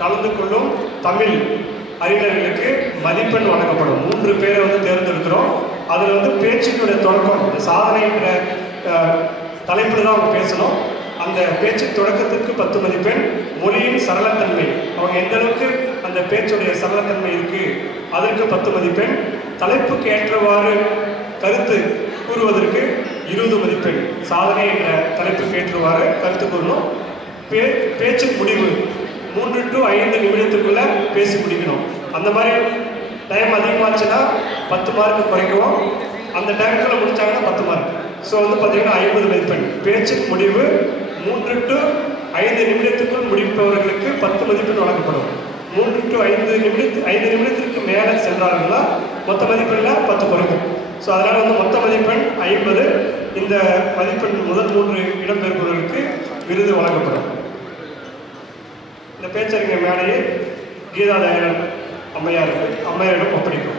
கலந்து கொள்ளும் தமிழ் அறிஞர்களுக்கு மதிப்பெண் வழங்கப்படும். மூன்று பேரை வந்து தேர்ந்தெடுக்கிறோம். அதில் வந்து பேச்சுக்களுடைய தொடக்கம் இந்த சாதனைன்ற தலைப்பில் தான் அவங்க பேசணும். அந்த பேச்சு தொடக்கத்திற்கு பத்து மதிப்பெண் மொழியின் சரளத்தன்மை. அவங்க எந்த அளவுக்கு அந்த பேச்சுடைய சரளத்தன்மை இருக்கு அதற்கு பத்து மதிப்பெண். தலைப்புக்கு ஏற்றவாறு கருத்து கூறுவதற்கு இருபது மதிப்பெண். சாதனை என்ற தலைப்புக்கு ஏற்றவாறு கருத்து கூறணும். பே பேச்சு முடிவு. மூன்று டு ஐந்து நிமிடத்துக்குள்ள பேசி முடிக்கணும். அந்த மாதிரி டைம் அதிகமாச்சுன்னா பத்து மார்க் குறைக்குவோம். அந்த டைமுக்குள்ள முடிச்சாங்கன்னா பத்து மார்க் ஸோ வந்து பார்த்தீங்கன்னா ஐம்பது மதிப்பெண் பேச்சு முடிவு மூன்று டு ஐந்து நிமிடத்துக்குள் முடிப்பவர்களுக்கு பத்து மதிப்பெண் வழங்கப்படும். மூன்று டு ஐந்து நிமிடத்து ஐந்து நிமிடத்திற்கு மேலே சென்றார்கள்னா மொத்த மதிப்பெண்ணில் பத்து குறைக்கும். ஸோ அதனால் வந்து மொத்த மதிப்பெண் ஐம்பது. இந்த மதிப்பெண் முதல் மூன்று இடம்பெறுபவர்களுக்கு விருது வழங்கப்படும். இந்த பேச்சறிஞர் மேடையை கீதாதேவன் அம்மையாருக்கு அம்மையாரிடம் ஒப்படைக்கும்